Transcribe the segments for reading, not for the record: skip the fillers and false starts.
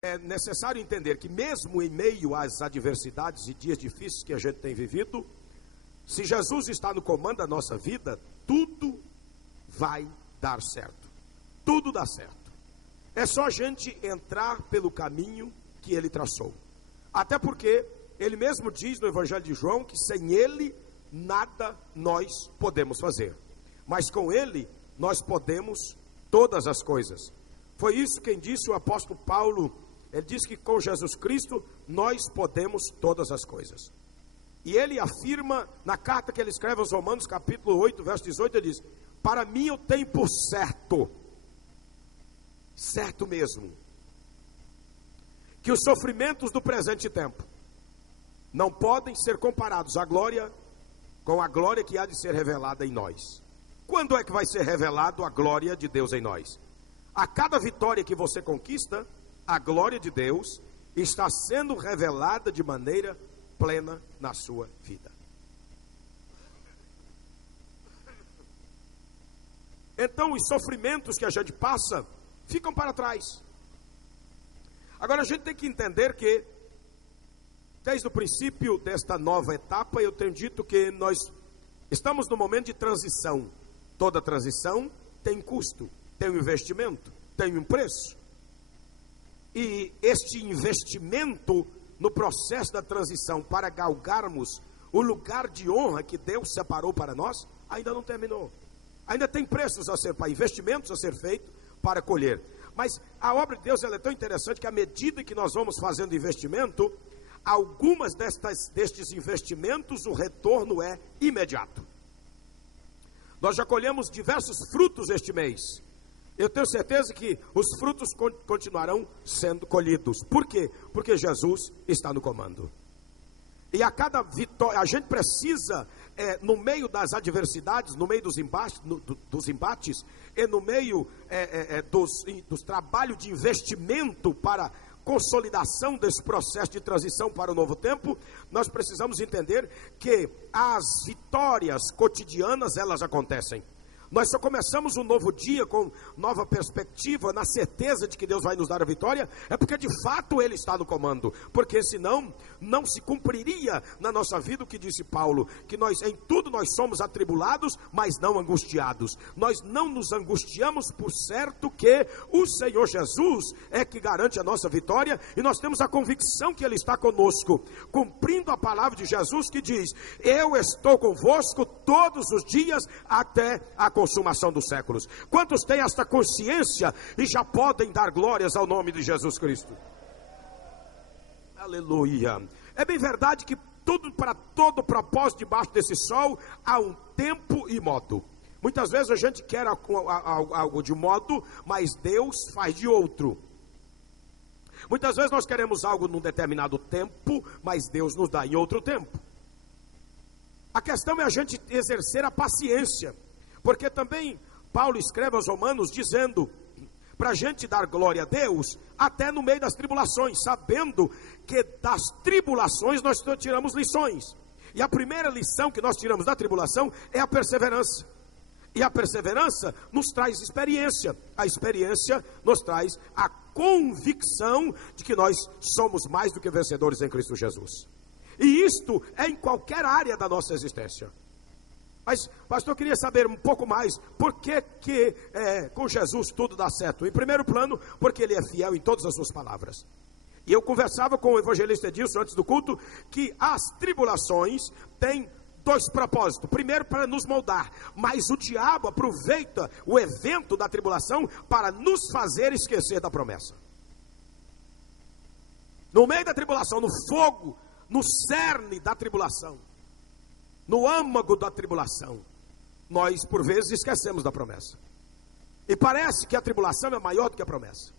É necessário entender que mesmo em meio às adversidades e dias difíceis que a gente tem vivido, se Jesus está no comando da nossa vida, tudo vai dar certo. Tudo dá certo. É só a gente entrar pelo caminho que ele traçou. Até porque ele mesmo diz no Evangelho de João que sem ele nada nós podemos fazer. Mas com ele nós podemos todas as coisas. Foi isso quem disse o apóstolo Paulo. Ele diz que com Jesus Cristo nós podemos todas as coisas. E ele afirma na carta que ele escreve aos Romanos, capítulo 8, verso 18, ele diz: para mim eu tenho por certo, certo mesmo, que os sofrimentos do presente tempo não podem ser comparados à glória com a glória que há de ser revelada em nós. Quando é que vai ser revelado a glória de Deus em nós? A cada vitória que você conquista, a glória de Deus está sendo revelada de maneira plena na sua vida. Então os sofrimentos que a gente passa ficam para trás. Agora a gente tem que entender que desde o princípio desta nova etapa eu tenho dito que nós estamos no momento de transição. Toda transição tem custo, tem um investimento, tem um preço. E este investimento no processo da transição para galgarmos o lugar de honra que Deus separou para nós, ainda não terminou. Ainda tem preços a ser pago, investimentos a ser feitos para colher. Mas a obra de Deus ela é tão interessante que à medida que nós vamos fazendo investimento, algumas destes investimentos o retorno é imediato. Nós já colhemos diversos frutos este mês. Eu tenho certeza que os frutos continuarão sendo colhidos. Por quê? Porque Jesus está no comando. E a cada vitória, a gente precisa, no meio das adversidades, no meio dos embates, e no meio dos trabalhos de investimento para consolidação desse processo de transição para o novo tempo, nós precisamos entender que as vitórias cotidianas, elas acontecem. Nós só começamos um novo dia com nova perspectiva, na certeza de que Deus vai nos dar a vitória, é porque de fato Ele está no comando, porque senão não se cumpriria na nossa vida o que disse Paulo, que em tudo nós somos atribulados, mas não angustiados. Nós não nos angustiamos, por certo que o Senhor Jesus é que garante a nossa vitória, e nós temos a convicção que Ele está conosco, cumprindo a palavra de Jesus que diz: eu estou convosco todos os dias até a consumação dos séculos. Quantos têm esta consciência e já podem dar glórias ao nome de Jesus Cristo? Aleluia. É bem verdade que tudo, para todo propósito debaixo desse sol, há um tempo e modo. Muitas vezes a gente quer algo de um modo, mas Deus faz de outro. Muitas vezes nós queremos algo num determinado tempo, mas Deus nos dá em outro tempo. A questão é a gente exercer a paciência. Porque também Paulo escreve aos Romanos dizendo para a gente dar glória a Deus até no meio das tribulações, sabendo que das tribulações nós tiramos lições. E a primeira lição que nós tiramos da tribulação é a perseverança. E a perseverança nos traz experiência. A experiência nos traz a convicção de que nós somos mais do que vencedores em Cristo Jesus. E isto é em qualquer área da nossa existência. Mas, pastor, eu queria saber um pouco mais, por que com Jesus tudo dá certo? Em primeiro plano, porque Ele é fiel em todas as suas palavras. E eu conversava com o evangelista Edilson antes do culto, que as tribulações têm dois propósitos. Primeiro, para nos moldar, mas o diabo aproveita o evento da tribulação para nos fazer esquecer da promessa. No meio da tribulação, no fogo, no cerne da tribulação, no âmago da tribulação, nós por vezes esquecemos da promessa. E parece que a tribulação é maior do que a promessa.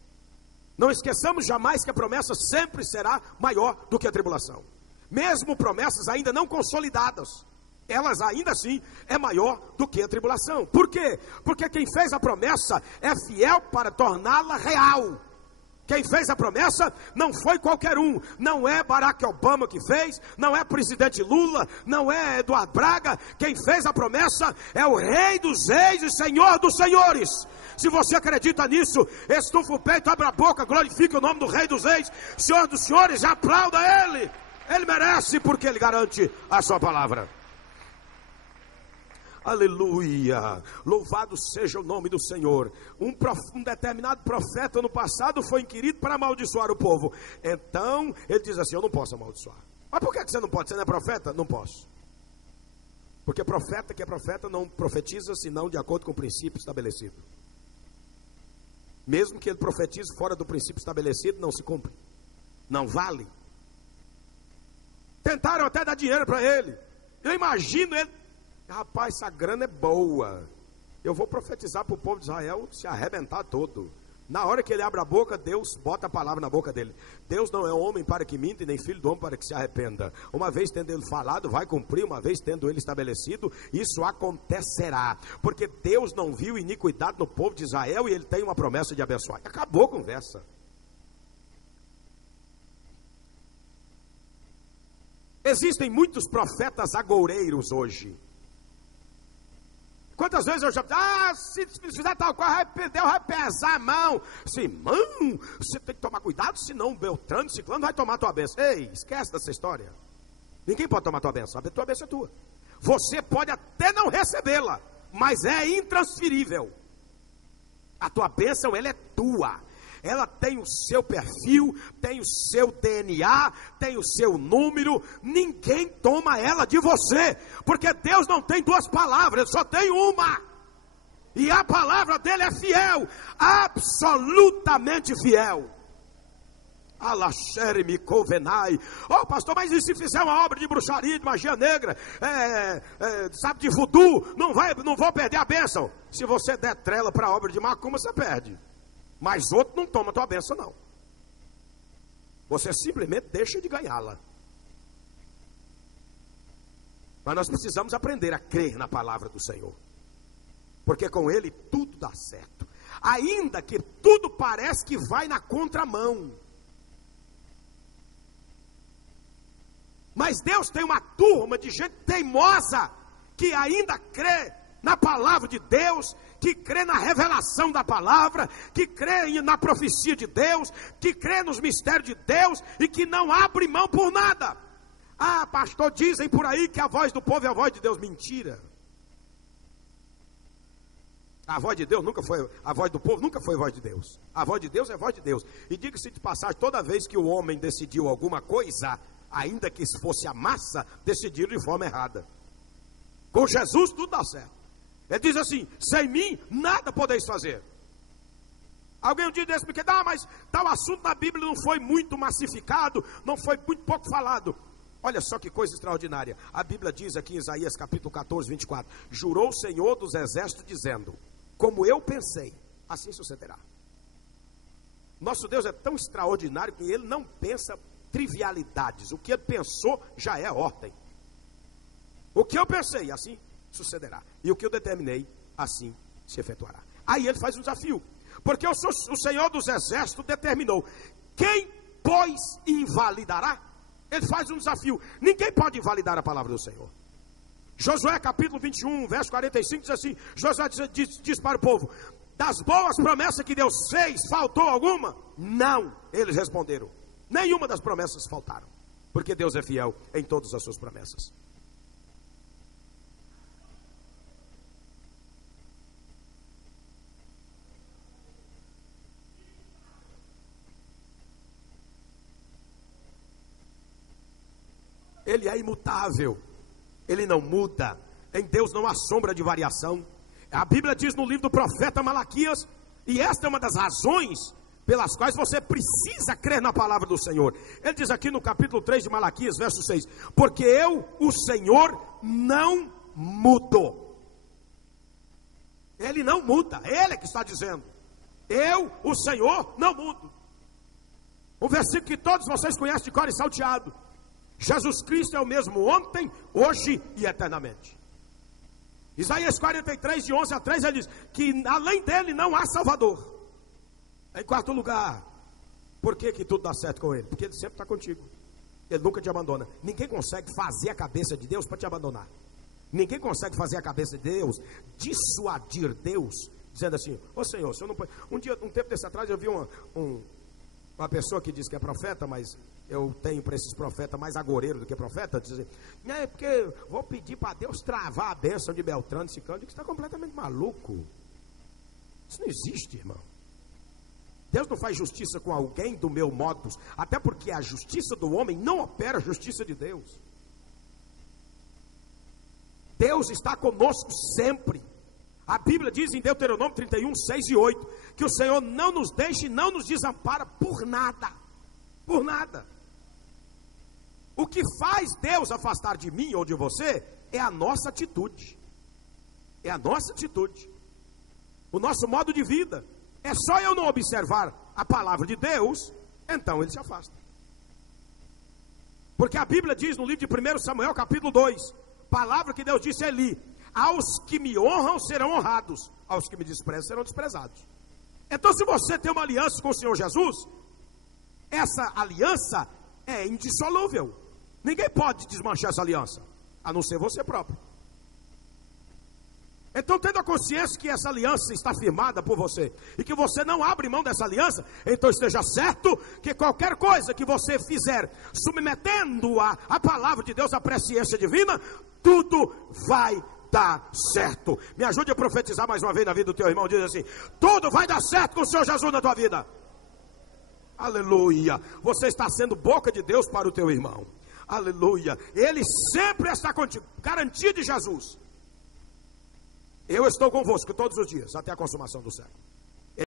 Não esqueçamos jamais que a promessa sempre será maior do que a tribulação. Mesmo promessas ainda não consolidadas, elas ainda assim é maior do que a tribulação. Por quê? Porque quem fez a promessa é fiel para torná-la real. Quem fez a promessa não foi qualquer um, não é Barack Obama que fez, não é presidente Lula, não é Eduardo Braga. Quem fez a promessa é o Rei dos Reis e Senhor dos Senhores. Se você acredita nisso, estufa o peito, abra a boca, glorifique o nome do Rei dos Reis, Senhor dos Senhores, e aplauda Ele. Ele merece, porque Ele garante a sua palavra. Aleluia, louvado seja o nome do Senhor. Um determinado profeta no passado foi inquirido para amaldiçoar o povo. Então ele diz assim: eu não posso amaldiçoar. Mas por que você não pode? Você não é profeta? Não posso. Porque profeta que é profeta não profetiza senão de acordo com o princípio estabelecido. Mesmo que ele profetize fora do princípio estabelecido, não se cumpre, não vale. Tentaram até dar dinheiro para ele. Eu imagino ele: rapaz, essa grana é boa, eu vou profetizar para o povo de Israel se arrebentar todo. Na hora que ele abre a boca, Deus bota a palavra na boca dele. Deus não é homem para que minta, e nem filho do homem para que se arrependa. Uma vez tendo ele falado, vai cumprir. Uma vez tendo ele estabelecido, isso acontecerá. Porque Deus não viu iniquidade no povo de Israel, e ele tem uma promessa de abençoar. Acabou a conversa. Existem muitos profetas agoureiros hoje. Quantas vezes eu já se fizer tal coisa, Deus vai pesar a mão. Irmão, você tem que tomar cuidado, senão Beltrano, Ciclano vai tomar a tua bênção. Ei, esquece dessa história. Ninguém pode tomar a tua bênção. A tua bênção é tua. Você pode até não recebê-la, mas é intransferível. A tua bênção, ela é tua. Ela tem o seu perfil, tem o seu DNA, tem o seu número. Ninguém toma ela de você, porque Deus não tem duas palavras, só tem uma. E a palavra dele é fiel, absolutamente fiel. Alaxere me convenai. Oh pastor, mas e se fizer uma obra de bruxaria, de magia negra, sabe, de voodoo, não vou perder a bênção. Se você der trela para a obra de macumba, você perde. Mas outro não toma a tua bênção, não. Você simplesmente deixa de ganhá-la. Mas nós precisamos aprender a crer na palavra do Senhor, porque com Ele tudo dá certo, ainda que tudo parece que vai na contramão. Mas Deus tem uma turma de gente teimosa que ainda crê na palavra de Deus, que crê na revelação da palavra, que crê na profecia de Deus, que crê nos mistérios de Deus e que não abre mão por nada. Ah, pastor, dizem por aí que a voz do povo é a voz de Deus. Mentira. A voz de Deus nunca foi, a voz do povo nunca foi a voz de Deus. A voz de Deus é a voz de Deus. E diga-se de passagem, toda vez que o homem decidiu alguma coisa, ainda que fosse a massa, decidiram de forma errada. Com Jesus tudo dá certo. Ele diz assim: sem mim nada podeis fazer. Alguém um dia desse me quer, mas tal assunto na Bíblia não foi muito massificado, não foi muito pouco falado. Olha só que coisa extraordinária. A Bíblia diz aqui em Isaías capítulo 14, 24: jurou o Senhor dos exércitos dizendo: como eu pensei, assim sucederá. Nosso Deus é tão extraordinário que Ele não pensa trivialidades. O que Ele pensou já é ordem. O que eu pensei, assim sucederá. E o que eu determinei, assim se efetuará. Aí Ele faz um desafio, porque o Senhor dos exércitos determinou: quem, pois, invalidará? Ele faz um desafio. Ninguém pode invalidar a palavra do Senhor. Josué capítulo 21, verso 45 diz assim: Josué diz para o povo: das boas promessas que Deus fez, faltou alguma? Não, eles responderam: nenhuma das promessas faltaram, porque Deus é fiel em todas as suas promessas. Ele é imutável, Ele não muda. Em Deus não há sombra de variação. A Bíblia diz no livro do profeta Malaquias, e esta é uma das razões pelas quais você precisa crer na palavra do Senhor. Ele diz aqui no capítulo 3 de Malaquias, verso 6: porque eu, o Senhor, não mudo. Ele não muda, Ele é que está dizendo: eu, o Senhor, não mudo. Um versículo que todos vocês conhecem de cor e salteado: Jesus Cristo é o mesmo ontem, hoje e eternamente. Isaías 43, de 11 a 13, ele diz que além dele não há Salvador. Em quarto lugar, Por que tudo dá certo com Ele? Porque Ele sempre está contigo. Ele nunca te abandona. Ninguém consegue fazer a cabeça de Deus para te abandonar. Ninguém consegue fazer a cabeça de Deus, dissuadir Deus, dizendo assim: ô Senhor, se eu não pode... Um tempo desse atrás, eu vi uma pessoa que diz que é profeta, mas eu tenho para esses profetas mais agoreiro do que profeta, diz assim: é porque vou pedir para Deus travar a bênção de Beltrano e Ciclano. Eu digo: você está completamente maluco. Isso não existe, irmão. Deus não faz justiça com alguém do meu modus, até porque a justiça do homem não opera a justiça de Deus. Deus está conosco sempre. A Bíblia diz em Deuteronômio 31, 6 e 8, que o Senhor não nos deixa e não nos desampara por nada. Por nada. O que faz Deus afastar de mim ou de você é a nossa atitude. É a nossa atitude. O nosso modo de vida. É só eu não observar a palavra de Deus, então ele se afasta. Porque a Bíblia diz no livro de 1 Samuel capítulo 2, palavra que Deus disse a Eli: aos que me honram serão honrados, aos que me desprezam serão desprezados. Então, se você tem uma aliança com o Senhor Jesus, essa aliança é indissolúvel. Ninguém pode desmanchar essa aliança, a não ser você próprio. Então, tendo a consciência que essa aliança está firmada por você, e que você não abre mão dessa aliança, então esteja certo que qualquer coisa que você fizer, submetendo-a à palavra de Deus, à presciência divina, tudo vai dar certo. Me ajude a profetizar mais uma vez na vida do teu irmão. Diz assim: tudo vai dar certo com o Senhor Jesus na tua vida. Aleluia. Você está sendo boca de Deus para o teu irmão. Aleluia. Ele sempre está contigo. Garantia de Jesus: eu estou convosco todos os dias, até a consumação do século.